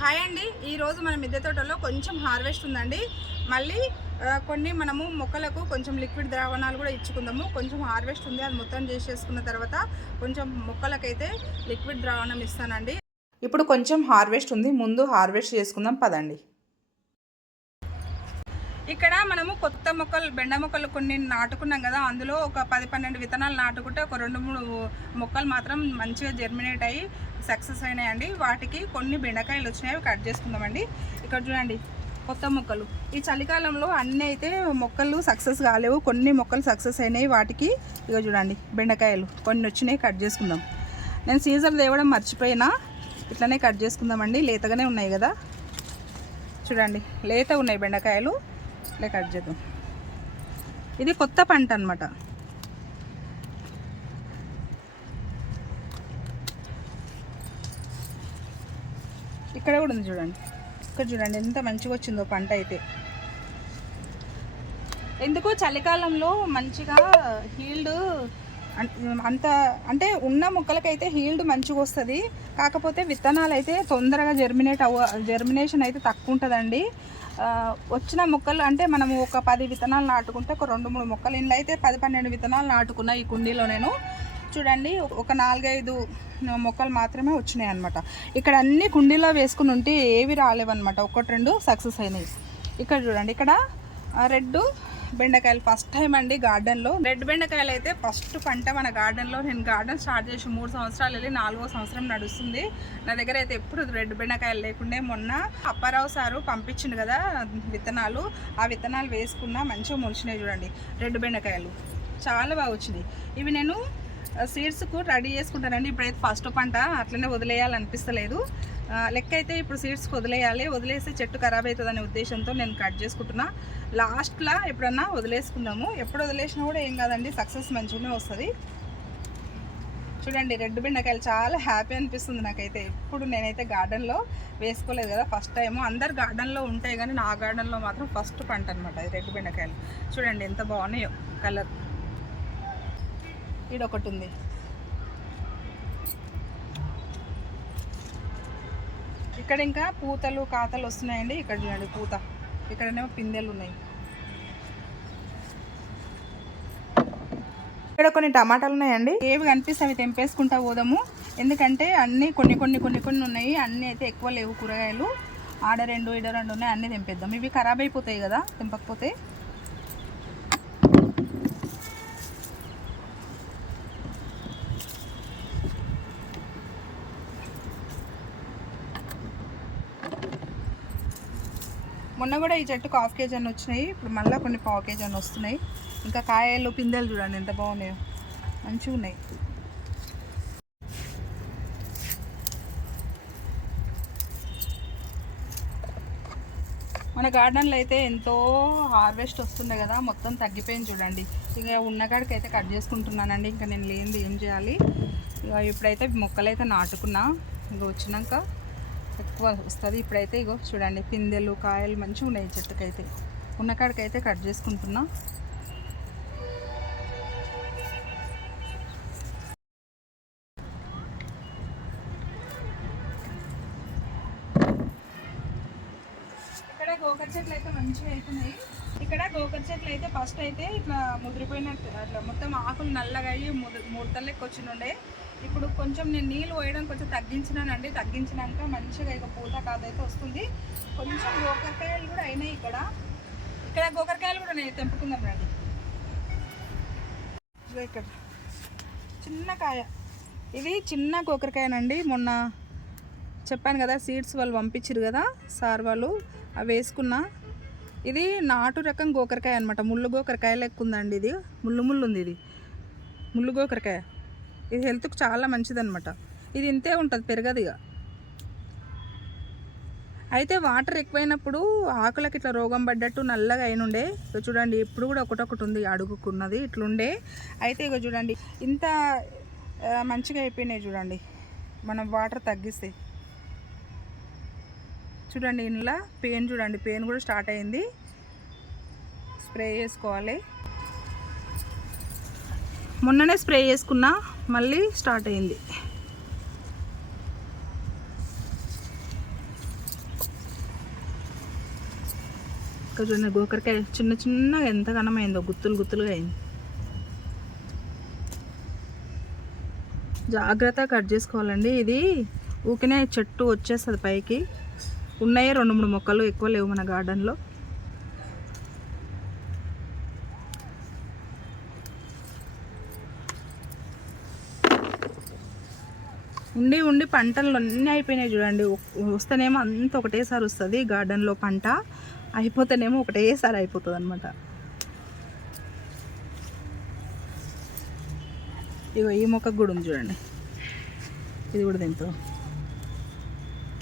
Hi అండి. ఈరోజు మన మిద్దె తోటలో కొంచెం హార్వెస్ట్ ఉందండి. మళ్ళీ కొన్ని మనము మొక్కలకు కొంచెం లిక్విడ్ ద్రావణాలు కూడా ఇచ్చుకుందాము. కొంచెం హార్వెస్ట్ ఉంది అది మొత్తం చేసేసుకున్న తర్వాత కొంచెం మొక్కలకైతే లిక్విడ్ ద్రావణం ఇస్తానండి. ఇప్పుడు కొంచెం హార్వెస్ట్ ఉంది ముందు హార్వెస్ట్ చేసుకుందాం పదండి. ఇక్కడ మనము కొత్త మొక్కలు బెండ మొక్కలు కొన్ని నాటుకున్నాం కదా అందులో ఒక పది పన్నెండు విత్తనాలు నాటుకుంటే ఒక రెండు మూడు మొక్కలు మాత్రం మంచిగా జర్మినేట్ అయ్యి సక్సెస్ అయినాయండి. వాటికి కొన్ని బెండకాయలు వచ్చినాయి కట్ చేసుకుందామండి. ఇక్కడ చూడండి కొత్త మొక్కలు. ఈ చలికాలంలో అన్నీ అయితే మొక్కలు సక్సెస్ కాలేవు కొన్ని మొక్కలు సక్సెస్ అయినాయి. వాటికి ఇక చూడండి బెండకాయలు కొన్ని వచ్చినాయి కట్ చేసుకుందాం. నేను సీజర్ తేవడం మర్చిపోయినా ఇట్లనే కట్ చేసుకుందామండి. లేతగానే ఉన్నాయి కదా. చూడండి లేత ఉన్నాయి బెండకాయలు. ఇట్లా కట్ చేద్దాం. ఇది కొత్త పంట అనమాట ఇక్కడ కూడా ఉంది చూడండి. ఇక్కడ చూడండి ఎంత మంచిగా వచ్చిందో పంట అయితే. ఎందుకు చలికాలంలో మంచిగా హీల్డ్ అంత అంటే ఉన్న మొక్కలకైతే హీల్డ్ మంచిగా వస్తుంది. కాకపోతే విత్తనాలు అయితే తొందరగా జర్మినేట్ అవ జర్మినేషన్ అయితే తక్కువ ఉంటుందండి. వచ్చిన మొక్కలు అంటే మనము ఒక పది విత్తనాలు నాటుకుంటే ఒక రెండు మూడు మొక్కలు. ఇంట్లో అయితే పది పన్నెండు విత్తనాలు నాటుకున్నా ఈ కుండీలో నేను. చూడండి ఒక నాలుగైదు మొక్కలు మాత్రమే వచ్చినాయి అనమాట ఇక్కడ అన్ని కుండీలో వేసుకుని ఉంటే ఏవి రాలేవన్నమాట. ఒకటి రెండు సక్సెస్ అయినాయి. ఇక్కడ చూడండి ఇక్కడ రెడ్ బెండకాయలు ఫస్ట్ టైం అండి గార్డెన్లో. రెడ్ బెండకాయలు అయితే ఫస్ట్ పంట మన గార్డెన్లో. నేను గార్డెన్ స్టార్ట్ చేసి మూడు సంవత్సరాలు వెళ్ళి నాలుగో సంవత్సరం నడుస్తుంది. నా దగ్గర అయితే ఎప్పుడు రెడ్ బెండకాయలు లేకుండే మొన్న అప్పారావు సారు పంపించిండు కదా విత్తనాలు. ఆ విత్తనాలు వేసుకున్నా మంచిగా ములిచినాయి చూడండి రెడ్ బెండకాయలు. చాలా బాగా వచ్చింది ఇవి నేను సీడ్స్కు రెడీ చేసుకుంటానండి. ఇప్పుడైతే ఫస్ట్ పంట అట్లనే వదిలేయాలనిపిస్తలేదు. లెక్క అయితే ఇప్పుడు సీడ్స్కి వదిలేయాలి. వదిలేస్తే చెట్టు ఖరాబ్ అవుతుందనే ఉద్దేశంతో నేను కట్ చేసుకుంటున్నా. లాస్ట్లో ఎప్పుడన్నా వదిలేసుకుందాము. ఎప్పుడు వదిలేసినా కూడా ఏం కాదండి సక్సెస్ మంచిగానే వస్తుంది. చూడండి రెడ్ బెండకాయలు చాలా హ్యాపీ అనిపిస్తుంది నాకైతే. ఎప్పుడు నేనైతే గార్డెన్లో వేసుకోలేదు కదా ఫస్ట్ టైం అందరు గార్డెన్లో ఉంటాయి కానీ నా గార్డెన్లో మాత్రం ఫస్ట్ పంట అనమాట రెడ్ బెండకాయలు. చూడండి ఎంత బాగున్నాయో కలర్ ఒకటి ఉంది ఇక్కడ ఇంకా పూతలు కాతలు వస్తున్నాయండి. ఇక్కడ చూడండి పూత. ఇక్కడనేమో పిందెలు ఉన్నాయి ఇక్కడ కొన్ని టమాటాలు ఉన్నాయండి ఏవి కనిపిస్తే అవి తెంపేసుకుంటా పోదాము. ఎందుకంటే అన్నీ కొన్ని కొన్ని కొన్ని కొన్ని ఉన్నాయి. అన్నీ అయితే ఎక్కువ లేవు కూరగాయలు. ఆడ రెండు ఈడ రెండు ఉన్నాయి. అన్నీ తెంపేద్దాం. ఇవి ఖరాబ్ అయిపోతాయి కదా తెంపకపోతే. మొన్న కూడా ఈ చెట్టుకు హాఫ్ కేజీ అని వచ్చినాయి. ఇప్పుడు మళ్ళీ కొన్ని పావు కేజీ అని వస్తున్నాయి. ఇంకా కాయలు పిందెలు చూడండి ఎంత బాగున్నాయో. మంచిగా ఉన్నాయి. మన గార్డెన్లో అయితే ఎంతో హార్వెస్ట్ వస్తుండే కదా మొత్తం తగ్గిపోయింది చూడండి. ఇక ఉన్న కాడికి అయితే కట్ చేసుకుంటున్నానండి. ఇంకా నేను లేనిది ఏం చేయాలి? ఇక ఇప్పుడైతే మొక్కలైతే నాటుకున్నా. ఇక వచ్చినాక ఎక్కువ వస్తుంది. ఇప్పుడైతే ఇగో చూడండి పిందెలు కాయలు మంచిగా ఉన్నాయి చెట్టుకైతే. ఉన్న కాడికైతే కట్ చేసుకుంటున్నా. ఇక్కడ గోకర చెట్లు అయితే మంచిగా అవుతున్నాయి ఇక్కడ గోకర చెట్లు అయితే ఫస్ట్ అయితే ఇట్లా ముదిరిపోయినట్టు అట్లా మొత్తం ఆకులు నల్లగా అయ్యి ముది ముడతలెక్క వచ్చినుండే. ఇప్పుడు కొంచెం నేను నీళ్ళు పోయడం కొంచెం తగ్గించినానండి. తగ్గించినాక మంచిగా ఇక పూత కాదైతే వస్తుంది. కొంచెం గోకరకాయలు కూడా అయినాయి ఇక్కడ. ఇక్కడ గోకరకాయలు కూడా నేను తెంపుకుందాం రండి. ఇక్కడ. చిన్న కాయ. ఇది చిన్న గోకరకాయనండి. మొన్న చెప్పాను కదా సీడ్స్ వాళ్ళు పంపించారు కదా సార్ వాళ్ళు. అవి వేసుకున్నా. ఇది నాటు రకం గోకరకాయ అనమాట ముళ్ళు గోకరకాయ లెక్క ఉందండి ఇది. ముళ్ళు ముళ్ళు ఉంది ఇది. ముళ్ళు గోకరకాయ. ఇది హెల్త్కి చాలా మంచిదన్నమాట. ఇది ఇంతే ఉంటుంది పెరగదు ఇక అయితే వాటర్ ఎక్కువైనప్పుడు ఆకులకి ఇట్లా రోగం పడ్డట్టు నల్లగా అయినుండే. ఇక చూడండి ఇప్పుడు కూడా ఒకటొకటి ఉంది అడుగుకున్నది ఇట్లుండే. అయితే ఇక చూడండి ఇంత మంచిగా అయిపోయినాయి చూడండి. మనం వాటర్ తగ్గిస్తే. చూడండి ఇంట్లో పెయిన్ చూడండి పెయిన్ కూడా స్టార్ట్ అయింది. స్ప్రే చేసుకోవాలి. మొన్ననే స్ప్రే చేసుకున్నా మళ్ళీ స్టార్ట్ అయింది. చూడండి గోకరికాయ చిన్న చిన్నగా ఎంత ఘనమైందో గుత్తులు గుత్తులుగా అయింది. జాగ్రత్తగా కట్ చేసుకోవాలండి. ఇది ఊకినే చెట్టు వచ్చేస్తుంది పైకి. ఉన్నాయి? రెండు మూడు మొక్కలు ఎక్కువ లేవు మన గార్డెన్లో. ఉండి ఉండి పంటలు అన్నీ అయిపోయినాయి చూడండి. వస్తేనేమో అంత ఒకటేసారి వస్తుంది గార్డెన్లో పంట. అయిపోతేనేమో ఒకటేసారి అయిపోతుంది అనమాట ఇగో ఈ మొక్కకు కూడా ఉంది చూడండి. ఇది కూడా తింటాం.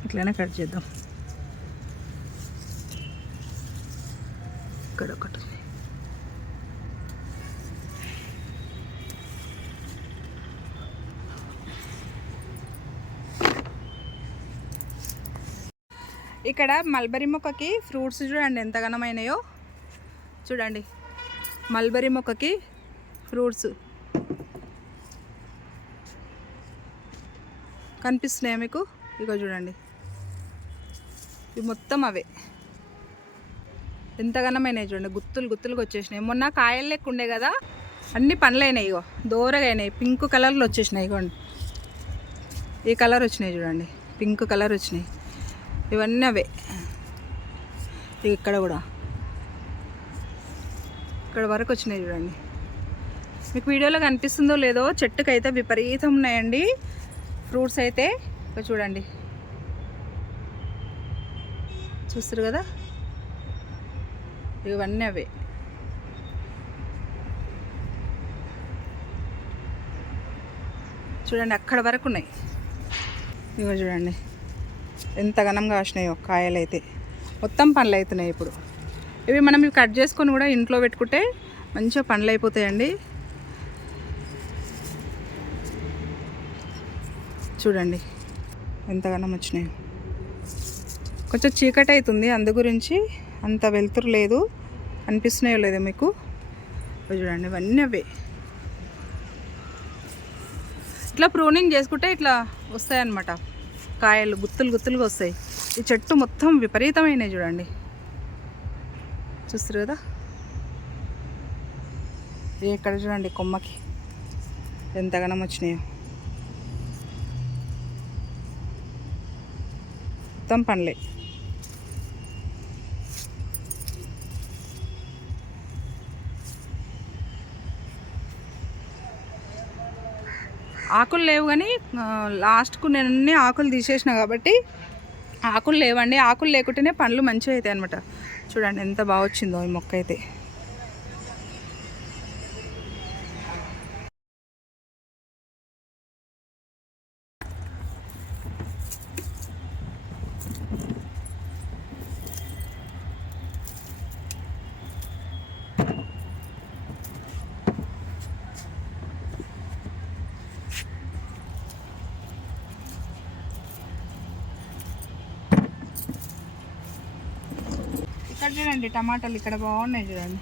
ఇట్లనే కట్ చేద్దాం. ఇక్కడ ఒకటి ఉంది. ఇక్కడ మల్బరీ మొక్కకి ఫ్రూట్స్ చూడండి ఎంత ఘనమైనాయో. చూడండి. మల్బరీ మొక్కకి ఫ్రూట్స్. కనిపిస్తున్నాయా మీకు? ఇగో చూడండి. ఇవి మొత్తం అవే. ఎంత ఘనమైనాయి చూడండి గుత్తులు గుత్తులుగా వచ్చేసినాయి. మొన్న కాయలు లెక్క ఉండే కదా అన్ని పండ్లైనాయి ఇగో. దూరగా అయినాయి. పింక్ కలర్లో వచ్చేసినాయి ఇగోండి. ఈ కలర్ వచ్చినాయి చూడండి. పింక్ కలర్ వచ్చినాయి. ఇవన్నీ అవే. ఇక్కడ కూడా. ఇక్కడ వరకు వచ్చినాయి చూడండి. మీకు వీడియోలో కనిపిస్తుందో లేదో చెట్టుకు అయితే విపరీతం ఉన్నాయండి. ఫ్రూట్స్ అయితే చూడండి. చూస్తారు కదా? ఇవన్నీ అవే. చూడండి అక్కడ వరకు ఉన్నాయి. ఇగో చూడండి ఎంత ఘనంగా వచ్చినాయో కాయలు అయితే మొత్తం పండ్లు అవుతున్నాయి ఇప్పుడు. ఇవి మనం ఇవి కట్ చేసుకొని కూడా ఇంట్లో పెట్టుకుంటే మంచిగా పండ్లు అయిపోతాయండి చూడండి ఎంత ఘనం వచ్చినాయో. కొంచెం చీకటి అవుతుంది అందు గురించి అంత వెలుతురు లేదు. అనిపిస్తున్నాయో లేదో మీకు? చూడండి ఇవన్నీ అవే. ఇట్లా ప్రూనింగ్ చేసుకుంటే ఇట్లా వస్తాయన్నమాట. కాయలు గుత్తులు గుత్తులుగా వస్తాయి. ఈ చెట్టు మొత్తం విపరీతమైనవి చూడండి. చూస్తారు కదా? ఇది చూడండి కొమ్మకి? ఎంత వచ్చినాయో. మొత్తం పండ్లే. ఆకులు లేవు కానీ లాస్ట్కు నేను అన్ని ఆకులు తీసేసిన కాబట్టి ఆకులు లేవండి. ఆకులు లేకుంటేనే పండ్లు మంచిగా అవుతాయి అనమాట చూడండి ఎంత బాగా వచ్చిందో ఈ మొక్క అయితే. అక్కడ చూడండి టమాటాలు ఇక్కడ బాగున్నాయి చూడండి.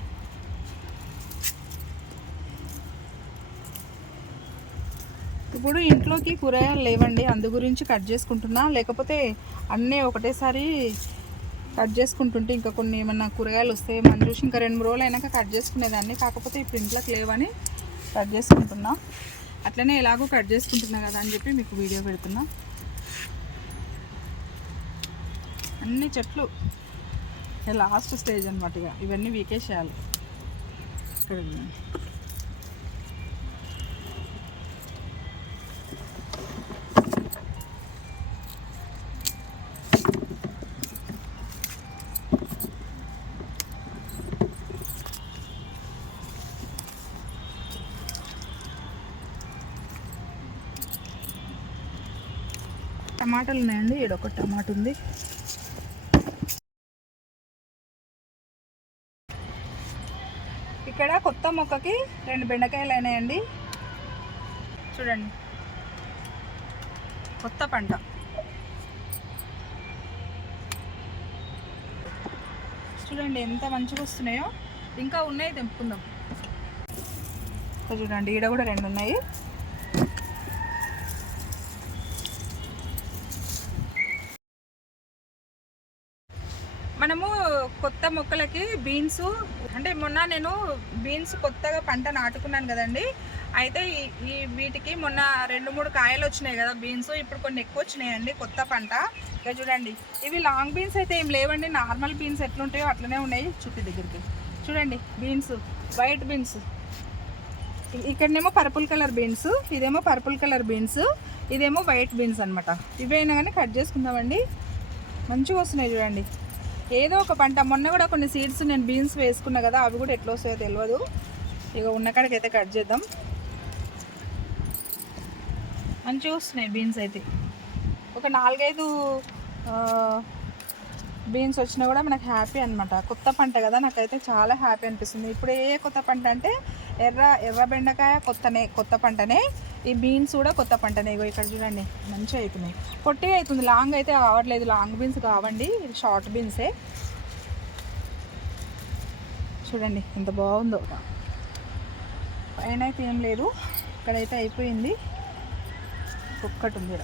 ఇప్పుడు ఇంట్లోకి కూరగాయలు లేవండి అందు గురించి కట్ చేసుకుంటున్నా. లేకపోతే అన్నీ ఒకటేసారి కట్ చేసుకుంటుంటే ఇంకా కొన్ని ఏమన్నా కూరగాయలు వస్తే మనం చూసి ఇంకా రెండు మూడు రోజులు అయినాక కట్ చేసుకునేదాన్ని. కాకపోతే ఇప్పుడు ఇంట్లోకి లేవని కట్ చేసుకుంటున్నా. అట్లనే ఎలాగో కట్ చేసుకుంటున్నా కదా అని చెప్పి మీకు వీడియో పెడుతున్నా. అన్ని చెట్లు లాస్ట్ స్టేజ్ అనమాట ఇక. ఇవన్నీ వీకేసేయాలి ఇక్కడ టమాటాలు ఉన్నాయండి. ఈడొక టమాటా ఉంది. మొక్కకి రెండు బెండకాయలు అయినాయండి. చూడండి. కొత్త పంట. చూడండి ఎంత మంచిగా వస్తున్నాయో. ఇంకా ఉన్నాయి తెంపుకుందాం. చూడండి ఈడ కూడా రెండు ఉన్నాయి. మనము కొత్త మొక్కలకి బీన్స్ అంటే మొన్న నేను బీన్స్ కొత్తగా పంట నాటుకున్నాను కదండి. అయితే ఈ- వీటికి మొన్న రెండు మూడు కాయలు వచ్చినాయి కదా బీన్స్. ఇప్పుడు కొన్ని ఎక్కువ వచ్చినాయండి కొత్త పంట. ఇక చూడండి. ఇవి లాంగ్ బీన్స్ అయితే ఏం లేవండి. నార్మల్ బీన్స్ ఎట్లుంటాయో అట్లనే ఉన్నాయి చుట్టి దగ్గరికి. చూడండి బీన్స్ వైట్ బీన్స్. ఇక్కడనేమో పర్పుల్ కలర్ బీన్స్ ఇదేమో పర్పుల్ కలర్ బీన్స్ ఇదేమో వైట్ బీన్స్ అనమాట ఇవైనా కానీ కట్ చేసుకుందామండి. మంచిగా వస్తున్నాయి చూడండి. ఏదో ఒక పంట. మొన్న కూడా కొన్ని సీడ్స్ నేను బీన్స్ వేసుకున్నా కదా అవి కూడా ఎట్లా వస్తాయో తెలియదు ఇక ఉన్న కాడికి అయితే కట్ చేద్దాం. మంచిగా వస్తున్నాయి బీన్స్ అయితే. ఒక నాలుగైదు బీన్స్ వచ్చినా కూడా మనకు హ్యాపీ అనమాట కొత్త పంట కదా నాకైతే చాలా హ్యాపీ అనిపిస్తుంది. ఇప్పుడు ఏ కొత్త పంట అంటే ఎర్ర ఎర్ర బెండకాయ కొత్తనే కొత్త పంటనే. ఈ బీన్స్ కూడా కొత్త పంటనే. ఇగో ఇక్కడ చూడండి మంచిగా అవుతున్నాయి పొట్టిగా అవుతుంది. లాంగ్ అయితే కావట్లేదు. లాంగ్ బీన్స్ కావండి. షార్ట్ బీన్సే చూడండి ఎంత బాగుందో. పైన అయితే ఏం లేదు. ఇక్కడైతే అయిపోయింది. ఒక్కటి ఉంది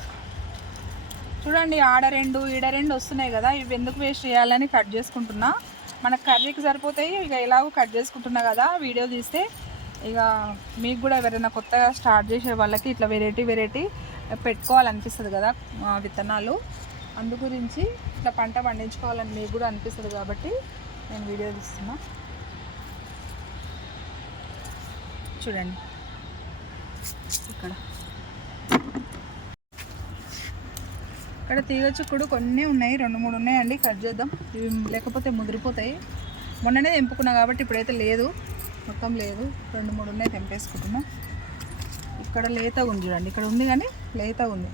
చూడండి ఆడ రెండు ఈడ రెండు వస్తున్నాయి కదా. ఇవి ఎందుకు వేస్ట్ చేయాలని కట్ చేసుకుంటున్నా. మన కర్రీకి సరిపోతాయి. ఇక ఎలాగో కట్ చేసుకుంటున్నా కదా. వీడియో తీస్తే ఇక మీకు కూడా ఎవరైనా కొత్తగా స్టార్ట్ చేసే వాళ్ళకి ఇట్లా వెరైటీ వెరైటీ పెట్టుకోవాలనిపిస్తుంది కదా విత్తనాలు. అందు గురించి ఇట్లా పంట పండించుకోవాలని మీకు కూడా అనిపిస్తుంది కాబట్టి నేను వీడియో తీస్తున్నా. చూడండి. ఇక్కడ. ఇక్కడ తీగ చుక్కుడు కొన్ని ఉన్నాయి రెండు మూడు ఉన్నాయండి. కట్ చేద్దాం. ఇవి లేకపోతే ముదిరిపోతాయి. మొన్ననే తెంపుకున్నా కాబట్టి ఇప్పుడైతే లేదు. మొత్తం లేదు. రెండు మూడు ఉన్నాయి తెంపేసుకుంటున్నా. ఇక్కడ లేతగా ఉంది చూడండి. ఇక్కడ ఉంది కానీ లేతగా ఉంది.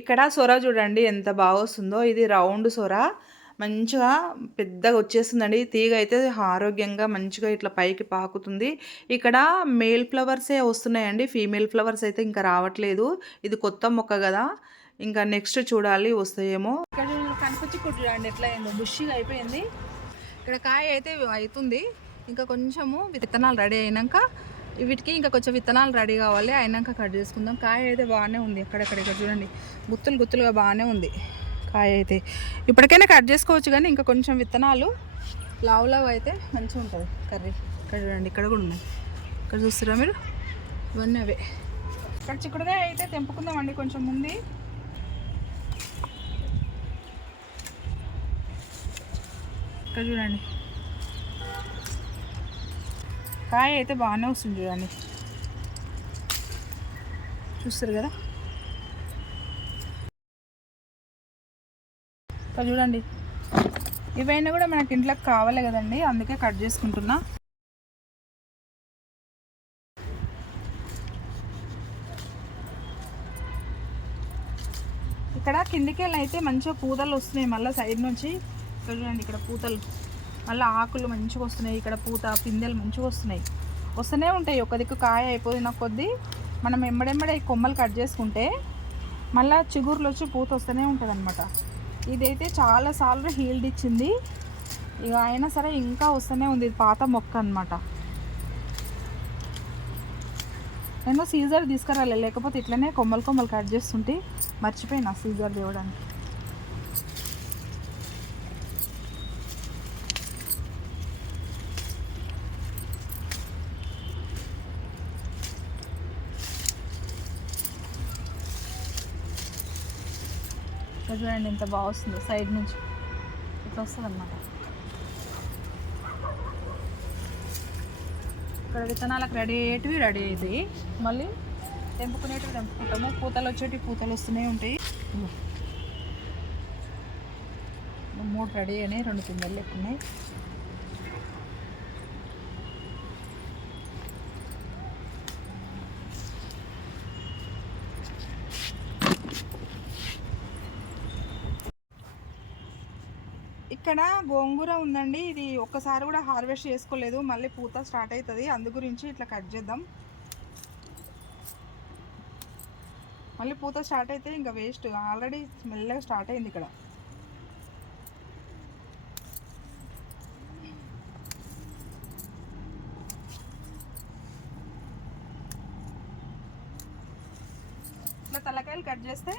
ఇక్కడ సొర చూడండి ఎంత బాగా వస్తుందో. ఇది రౌండ్ సొర. మంచిగా పెద్దగా వచ్చేస్తుందండి. తీగ అయితే ఆరోగ్యంగా మంచిగా ఇట్లా పైకి పాకుతుంది. ఇక్కడ మేల్ ఫ్లవర్సే వస్తున్నాయండి. ఫీమేల్ ఫ్లవర్స్ అయితే ఇంకా రావట్లేదు. ఇది కొత్త మొక్క కదా. ఇంకా నెక్స్ట్ చూడాలి వస్తాయేమో. ఇక్కడ కనిపించి చూడండి. ఎట్లా అయిందో. బుషిగా అయిపోయింది. ఇక్కడ కాయ అయితే అవుతుంది ఇంకా కొంచెము విత్తనాలు రెడీ అయినాక వీటికి ఇంకా కొంచెం విత్తనాలు రెడీ కావాలి అయినాక కట్ చేసుకుందాం. కాయ అయితే బాగానే ఉంది ఎక్కడెక్కడ ఇక్కడ చూడండి. గుత్తులు గుత్తులుగా బాగానే ఉంది కాయ అయితే. ఇప్పటికైనా కట్ చేసుకోవచ్చు కానీ ఇంకా కొంచెం విత్తనాలు లావు లావు అయితే మంచిగా ఉంటుంది. కర్రీ ఇక్కడ చూడండి ఇక్కడ కూడా ఉన్నాయి. ఇక్కడ చూస్తారా మీరు? ఇవన్నీ అవే. ఇక్కడ చిక్కుడుగా అయితే తెంపుకుందామండి కొంచెం ఉంది ఇక్కడ చూడండి. కాయ అయితే బాగానే వస్తుంది చూడండి. చూస్తారు కదా? చూడండి. ఇవైనా కూడా మనకి ఇంట్లోకి కావాలి కదండి అందుకే కట్ చేసుకుంటున్నా. ఇక్కడ కిందికి వెళ్ళి అయితే మంచిగా పూతలు వస్తున్నాయి మళ్ళీ సైడ్ నుంచి. చూడండి ఇక్కడ పూతలు. మళ్ళీ ఆకులు మంచిగా వస్తున్నాయి ఇక్కడ పూత పిందెలు మంచిగా వస్తున్నాయి. వస్తూనే ఉంటాయి ఒక దిక్కు కాయ అయిపోయిన కొద్దీ మనం ఎంబడెంబడే కొమ్మలు కట్ చేసుకుంటే మళ్ళీ చిగురులు వచ్చి పూత వస్తూనే ఉంటుంది అనమాట ఇదైతే చాలాసార్లు హీల్డ్ ఇచ్చింది. ఇక అయినా సరే ఇంకా వస్తూనే ఉంది ఇది పాత మొక్క అనమాట నేను సీజర్ తీసుకురాలే లేకపోతే ఇట్లనే కొమ్మలు కొమ్మలు కట్ చేస్తుంటే మర్చిపోయినా సీజర్ తేవడానికి. ఇక్కడ చూడండి ఎంత బాగా వస్తుంది. సైడ్ నుంచి ఇట్లా వస్తుంది అన్నమాట. ఇక్కడ విత్తనాలకు రెడీ అయ్యేటివి రెడీ అవుతాయి మళ్ళీ తెంపుకునేటివి తెంపుకుంటాము. పూతలు వచ్చేటివి పూతలు వస్తూనే ఉంటాయి. మూడు రెడీ అయినాయి రెండు పిందెలు లెక్క ఉన్నాయి ఇక్కడ గోంగూర ఉందండి. ఇది ఒక్కసారి కూడా హార్వెస్ట్ చేసుకోలేదు. మళ్ళీ పూత స్టార్ట్ అవుతుంది అందు గురించి ఇట్లా కట్ చేద్దాం. మళ్ళీ పూత స్టార్ట్ అయితే ఇంకా వేస్ట్. ఆల్రెడీ మెల్లగా స్టార్ట్ అయింది ఇక్కడ. ఇట్లా తలకాయలు కట్ చేస్తే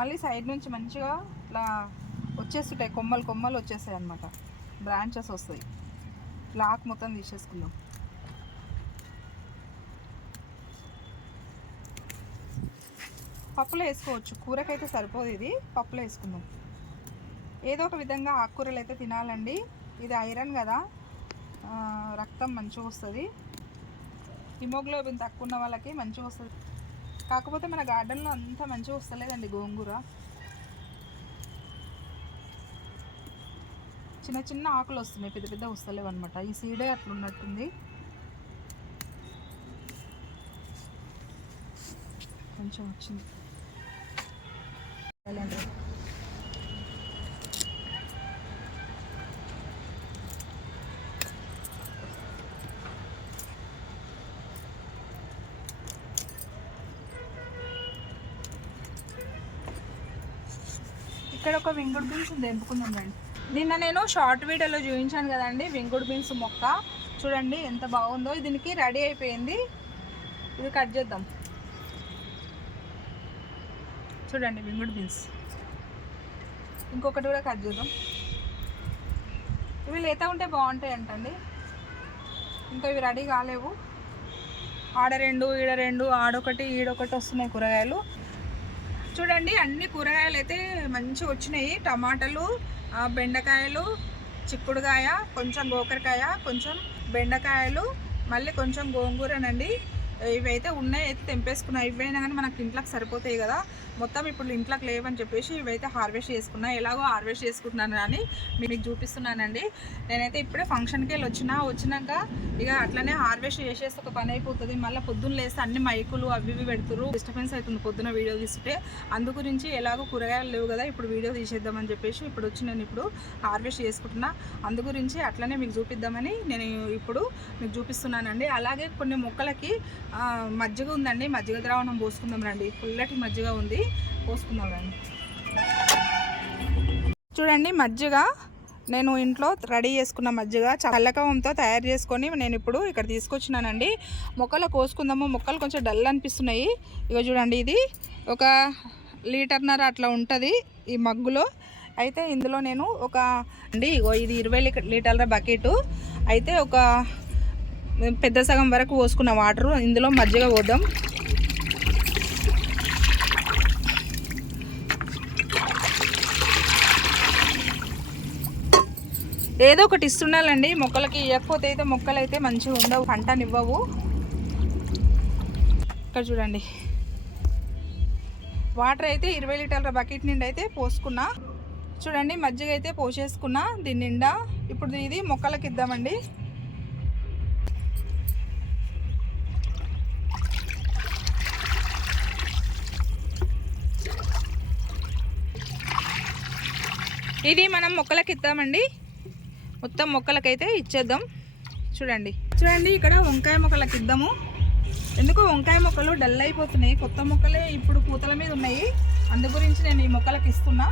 మళ్ళీ సైడ్ నుంచి మంచిగా ఇట్లా వచ్చేస్తుంటాయి కొమ్మలు కొమ్మలు వచ్చేస్తాయి అనమాట బ్రాంచెస్ వస్తాయి. లాక్ మొత్తం తీసేసుకుందాం. పప్పులో వేసుకోవచ్చు. కూరకైతే సరిపోదు ఇది. పప్పులో వేసుకుందాం. ఏదో ఒక విధంగా ఆకుకూరలు అయితే తినాలండి. ఇది ఐరన్ కదా. రక్తం మంచిగా వస్తుంది. హిమోగ్లోబిన్ తక్కువ ఉన్న వాళ్ళకి మంచిగా వస్తుంది. కాకపోతే మన గార్డెన్లో అంత మంచిగా వస్తలేదండి గోంగూర. చిన్న చిన్న ఆకులు వస్తున్నాయి పెద్ద పెద్ద వస్తలేవు అనమాట ఈ సీడే అట్లా ఉన్నట్టుంది. కొంచెం వచ్చింది. ఇక్కడ ఒక వింగుడు బీన్స్ ఉంది ఎంపుకుందండి నిన్న నేను షార్ట్ వీడియోలో చూపించాను కదండి వింగుడు బీన్స్ మొక్క. చూడండి ఎంత బాగుందో. దీనికి రెడీ అయిపోయింది. ఇది కట్ చేద్దాం. చూడండి వింగుడు బీన్స్. ఇంకొకటి కూడా కట్ చేద్దాం. ఇవి లేత ఉంటే బాగుంటాయి అంటండి. ఇంకా ఇవి రెడీ కాలేవు. ఆడ రెండు ఈడ రెండు ఆడొకటి ఈడొకటి వస్తున్నాయి కూరగాయలు. చూడండి అన్ని కూరగాయలు అయితే మంచిగా వచ్చినాయి. టమాటాలు బెండకాయలు చిక్కుడుకాయ కొంచెం గోకరకాయ కొంచెం బెండకాయలు మళ్ళీ కొంచెం గోంగూరనండి. ఇవైతే ఉన్నాయి అయితే తెంపేసుకున్నాయి ఇవైనా కానీ మనకి ఇంట్లోకి సరిపోతాయి కదా. మొత్తం ఇప్పుడు ఇంట్లోకి లేవని చెప్పేసి ఇవైతే హార్వెస్ట్ చేసుకున్నా. ఎలాగో హార్వెస్ట్ చేసుకుంటున్నాను అని మీకు చూపిస్తున్నానండి. నేనైతే ఇప్పుడే ఫంక్షన్కి వెళ్ళి వచ్చిన వచ్చినాక ఇక అట్లనే హార్వెస్ట్ చేసేస్తే ఒక పని అయిపోతుంది. మళ్ళీ పొద్దున్న లేస్తే అన్ని మైకులు అవి ఇవి పెడుతురు డిస్టర్బెన్స్ అవుతుంది పొద్దున వీడియో తీస్తుంటే. అందు గురించి ఎలాగో కూరగాయలు లేవు కదా ఇప్పుడు వీడియో తీసేద్దామని చెప్పేసి ఇప్పుడు వచ్చి నేను ఇప్పుడు హార్వెస్ట్ చేసుకుంటున్నా. అందు గురించి అట్లనే మీకు చూపిద్దామని నేను ఇప్పుడు మీకు చూపిస్తున్నానండి. అలాగే కొన్ని మొక్కలకి మజ్జిగ ఉందండి. మజ్జిగ ద్రావణం పోసుకుందాం రండి. పుల్లటి మజ్జిగ ఉంది. పోసుకుందాం రండి. చూడండి మజ్జిగ నేను ఇంట్లో రెడీ చేసుకున్న మజ్జిగ చల్లకవంతో తయారు చేసుకొని నేను ఇప్పుడు ఇక్కడ తీసుకొచ్చినానండి. మొక్కలు కోసుకుందాము. మొక్కలు కొంచెం డల్ అనిపిస్తున్నాయి. ఇక చూడండి ఇది ఒక లీటర్నర అట్లా ఉంటుంది ఈ మగ్గులో. అయితే ఇందులో నేను ఒక అండి ఇగో ఇది ఇరవై లీటర్ల బకెట్. అయితే ఒక పెద్ద సగం వరకు పోసుకున్న వాటర్ ఇందులో మజ్జిగ పోద్దాం. ఏదో ఒకటి ఇస్తుండాలండి మొక్కలకి ఇవ్వకపోతే అయితే మొక్కలు అయితే మంచిగా ఉండవు పంటనివ్వవు. ఇక్కడ చూడండి. వాటర్ అయితే ఇరవై లీటర్ల బకెట్ నిండా అయితే పోసుకున్నా. చూడండి మజ్జిగ అయితే పోసేసుకున్నా దీని నిండా. ఇప్పుడు ఇది మొక్కలకి ఇద్దామండి. ఇది మనం మొక్కలకి ఇద్దామండి. మొత్తం మొక్కలకైతే ఇచ్చేద్దాం. చూడండి. చూడండి ఇక్కడ వంకాయ మొక్కలకి ఇద్దాము. ఎందుకు? వంకాయ మొక్కలు డల్ అయిపోతున్నాయి. కొత్త మొక్కలే ఇప్పుడు పూతల మీద ఉన్నాయి. అందు గురించి నేను ఈ మొక్కలకి ఇస్తున్నా.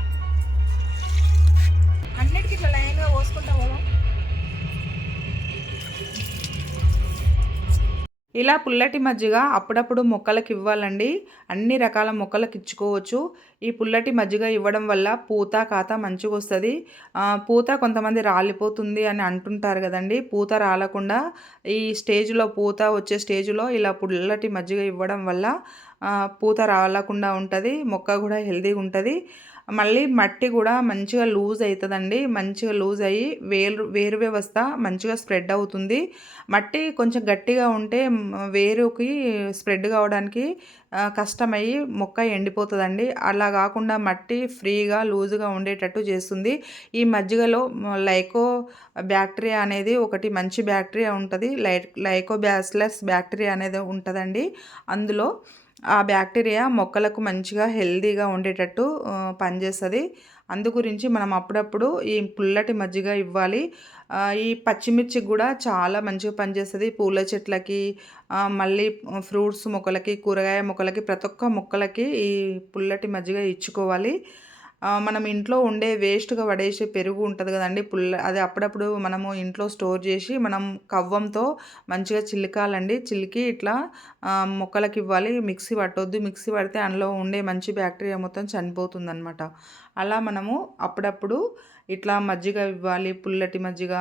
అన్నిటికీ ఇట్లా లైన్గా పోసుకుంటా పోదాం. ఇలా పుల్లటి మజ్జిగ అప్పుడప్పుడు మొక్కలకు ఇవ్వాలండి అన్ని రకాల మొక్కలకు ఇచ్చుకోవచ్చు ఈ పుల్లటి మజ్జిగ ఇవ్వడం వల్ల పూత కాత మంచిగా వస్తుంది పూత కొంతమంది రాలిపోతుంది అని అంటుంటారు కదండి. పూత రాలకుండా ఈ స్టేజ్లో పూత వచ్చే స్టేజ్లో ఇలా పుల్లటి మజ్జిగ ఇవ్వడం వల్ల పూత రాలకుండా ఉంటుంది. మొక్క కూడా హెల్తీగా ఉంటుంది మళ్ళీ మట్టి కూడా మంచిగా లూజ్ అవుతుందండి మంచిగా లూజ్ అయ్యి వేరు వేరు వ్యవస్థ మంచిగా స్ప్రెడ్ అవుతుంది. మట్టి కొంచెం గట్టిగా ఉంటే వేరుకి స్ప్రెడ్ కావడానికి కష్టమయ్యి మొక్క ఎండిపోతుందండి. అలా కాకుండా మట్టి ఫ్రీగా లూజుగా ఉండేటట్టు చేస్తుంది. ఈ మజ్జిగలో లైకో బ్యాక్టీరియా అనేది ఒకటి మంచి బ్యాక్టీరియా ఉంటుంది. లై లైకోబ్యాస్లెస్ బ్యాక్టీరియా అనేది ఉంటుందండి. అందులో ఆ బ్యాక్టీరియా మొక్కలకు మంచిగా హెల్దీగా ఉండేటట్టు పనిచేస్తుంది. అందు గురించి మనం అప్పుడప్పుడు ఈ పుల్లటి మజ్జిగ ఇవ్వాలి. ఈ పచ్చిమిర్చి కూడా చాలా మంచిగా పనిచేస్తుంది. పూల చెట్లకి మళ్ళీ ఫ్రూట్స్ మొక్కలకి కూరగాయ మొక్కలకి ప్రతి ఒక్క మొక్కలకి ఈ పుల్లటి మజ్జిగ ఇచ్చుకోవాలి. మనం ఇంట్లో ఉండే వేస్ట్గా పడేసే పెరుగు ఉంటుంది కదండి. పుల్ల అది అప్పుడప్పుడు మనము ఇంట్లో స్టోర్ చేసి మనం కవ్వంతో మంచిగా చిలికాలండి. చిలికి ఇట్లా మొక్కలకి ఇవ్వాలి. మిక్సీ పట్టొద్దు. మిక్సీ పడితే అందులో ఉండే మంచి బ్యాక్టీరియా మొత్తం చనిపోతుంది అనమాట అలా మనము అప్పుడప్పుడు ఇట్లా మజ్జిగ ఇవ్వాలి. పుల్లటి మజ్జిగ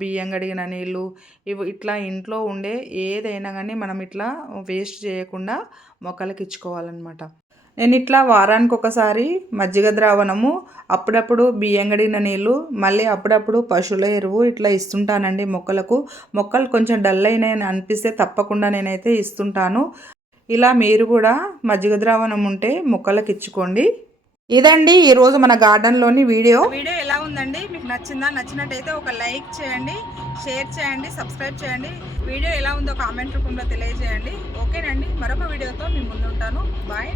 బియ్యం కడిగిన నీళ్ళు ఇవి ఇట్లా ఇంట్లో ఉండే ఏదైనా కానీ మనం ఇట్లా వేస్ట్ చేయకుండా మొక్కలకి ఇచ్చుకోవాలన్నమాట. నేను ఇట్లా వారానికి ఒకసారి మజ్జిగ ద్రావణము అప్పుడప్పుడు బియ్యం కడిగిన నీళ్ళు మళ్ళీ అప్పుడప్పుడు పశువుల ఎరువు ఇట్లా ఇస్తుంటానండి మొక్కలకు. మొక్కలు కొంచెం డల్ అయినాయని అనిపిస్తే తప్పకుండా నేనైతే ఇస్తుంటాను. ఇలా మీరు కూడా మజ్జిగ ద్రావణం ఉంటే మొక్కలకు ఇచ్చుకోండి. ఇదండి ఈరోజు మన గార్డెన్లోని వీడియో. వీడియో ఎలా ఉందండి? మీకు నచ్చిందా? నచ్చినట్టయితే ఒక లైక్ చేయండి షేర్ చేయండి సబ్స్క్రైబ్ చేయండి. వీడియో ఎలా ఉందో కామెంట్ రూపంలో తెలియజేయండి. ఓకేనండి మరొక వీడియోతో మీ ముందు ఉంటాను బాయ్